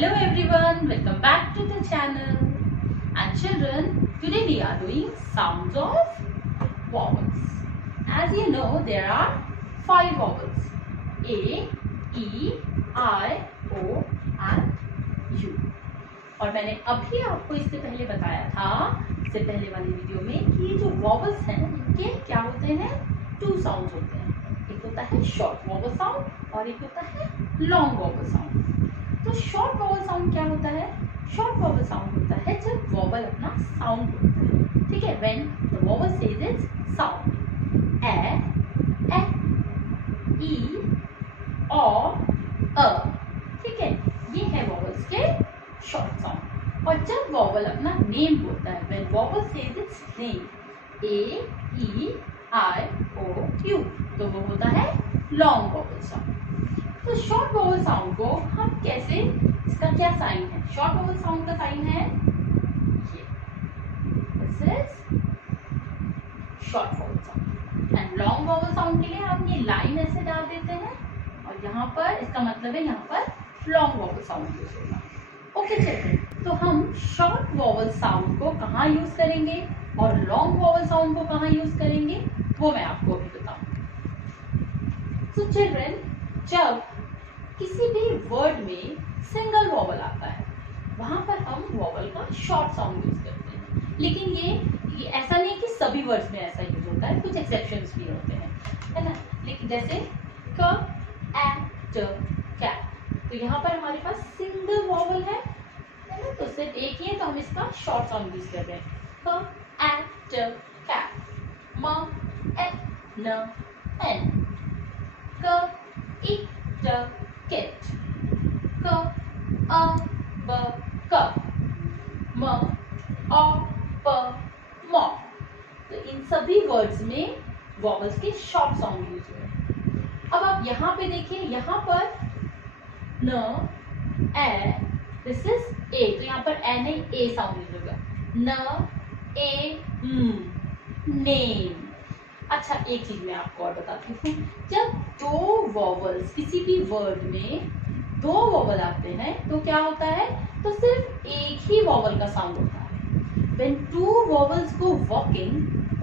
Hello everyone, welcome back to the channel. And children, today we are doing sounds of vowels. As you know, there are 5 vowels: A, E, I, O and U. और मैंने अभी आपको इससे पहले बताया था, इससे पहले वाली वीडियो में, कि ये जो वॉवल्स हैं इनके क्या होते हैं, 2 साउंड्स होते हैं. एक होता है शॉर्ट वॉवल साउंड और एक होता है लॉन्ग वॉवल साउंड. तो शॉर्ट वॉवल साउंड क्या होता है? शॉर्ट वॉवल साउंड होता है जब वॉवल अपना साउंड बोलता है. ठीक है, when the vowel says its sound. A, E, O, अ. ठीक है, ये है वॉवल्स के शॉर्ट साउंड. और जब वॉवल अपना नेम बोलता है, when vowel says its name, A, E, I, O, U, तो वो होता है लॉन्ग वॉवल साउंड. तो शॉर्ट वॉवल साउंड को हम कैसे, इसका क्या साइन है? शॉर्ट वॉवल साउंड का साइन है ये, this is short vowel sound. And long vowel sound के लिए हम ये लाइन ऐसे डाल देते हैं और यहाँ पर इसका मतलब है यहाँ पर लॉन्ग वॉवल साउंड यूज होगा. ओके चिल्ड्रन, तो हम शॉर्ट वॉवल साउंड को कहाँ यूज करेंगे और लॉन्ग वॉवल साउंड को कहाँ यूज करेंगे, वो मैं आपको अभी बताऊंगी. सो चिल्ड्रन, जब किसी भी वर्ड में सिंगल वॉवल आता है, वहां पर हम वॉवल का शॉर्ट साउंड यूज करते हैं. लेकिन ये ऐसा नहीं कि सभी वर्ड्स में ऐसा यूज होता है, कुछ एक्सेप्शंस भी होते हैं, है ना. लेकिन जैसे क, ए, ट, कैट, तो यहाँ पर हमारे पास सिंगल वॉवल है ना, तो सिर्फ एक ही है, तो हम इसका शॉर्ट साउंड यूज कर रहे हैं. क, ए, ट, कैट. म, ए, न, एन. क, ई, ट, किट. क, अ, ब, कप. म, अ, प, मॉ. तो इन सभी वर्ड्स में वॉवल्स के शॉर्ट साउंड यूज हुए. अब आप यहाँ पे देखिए, यहाँ पर न, ए, दिस इज ए, तो यहाँ पर ए नहीं, ए साउंड यूज होगा. न, ए, नेम. अच्छा, एक चीज मैं आपको और बताती हूँ. जब दो वॉवल्स किसी भी वर्ड में दो वॉवल आते हैं तो क्या होता है, तो सिर्फ एक ही वॉवल का साउंड होता है. When two vowels go walking,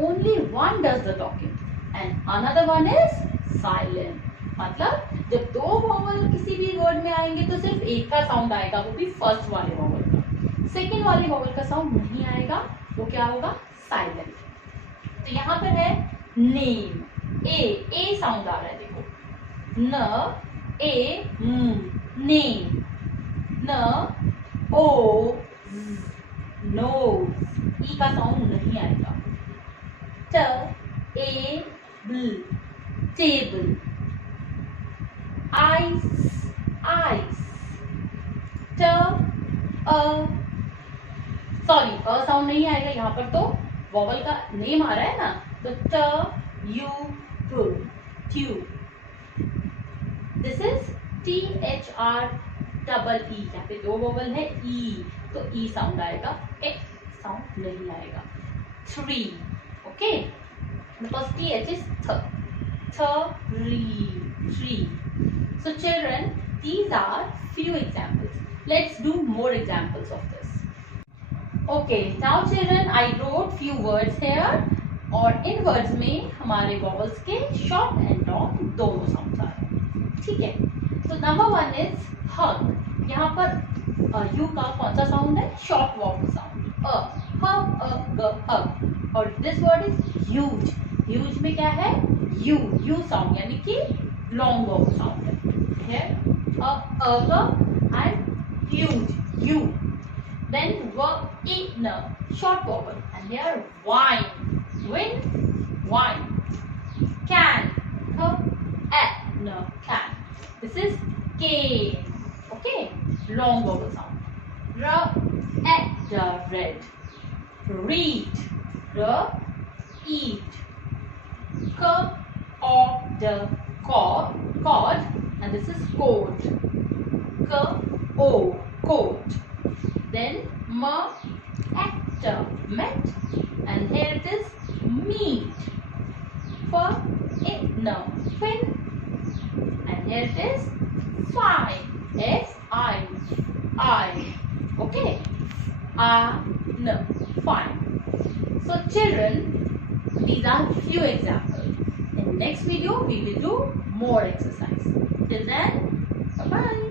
only one does the talking and another one is silent. मतलब जब दो वॉवल किसी भी वर्ड में आएंगे तो सिर्फ एक का साउंड आएगा, वो भी फर्स्ट वाले वॉवल का. सेकेंड वाले वॉवल का साउंड नहीं आएगा, वो क्या होगा, साइलेंट. तो यहाँ पर है नेम, ए साउंड आ रहा है, देखो. न, ए, नेम. न, ओ, नोज, ई का साउंड नहीं आएगा. ट, ए, बल, टेबल. Ice, ice. ट, अ, सॉरी, अ साउंड नहीं आएगा यहाँ पर, तो वॉवल का नेम आ रहा है ना, तो ट, यू, टू, tube. This is T, H, R, double E. यहाँ पे दो वॉवल है, ई, तो ई साउंड आएगा, ए साउंड नहीं आएगा. Three, okay, because T H is थ. Three. So children, these are few examples. Let's do more examples of this. Okay, now children, I wrote few words here. और इन वर्ड्स में हमारे vowels के short and long दोनों sounds आ रहे हैं. ठीक है, तो नंबर 1 इज हग. यहाँ पर यू का कौन सा साउंड है, शॉर्ट वॉवल साउंड. हग, अ, ग, हग. और this word is huge. Huge में क्या है, यू साउंड, यानी कि लॉन्ग वॉवल साउंड है. अ, ग and huge, you. Then in, short vowel, and here wine, wine. Can, can. This is cane, okay, long vowel sound. Red. Read, eat. Cord, and this is coat. Coat. Then met, and here it is meat. Fin, and here it is fine, F-I-I. fine. So children, these are few examples. In next video we will do more exercise. Till then, bye bye.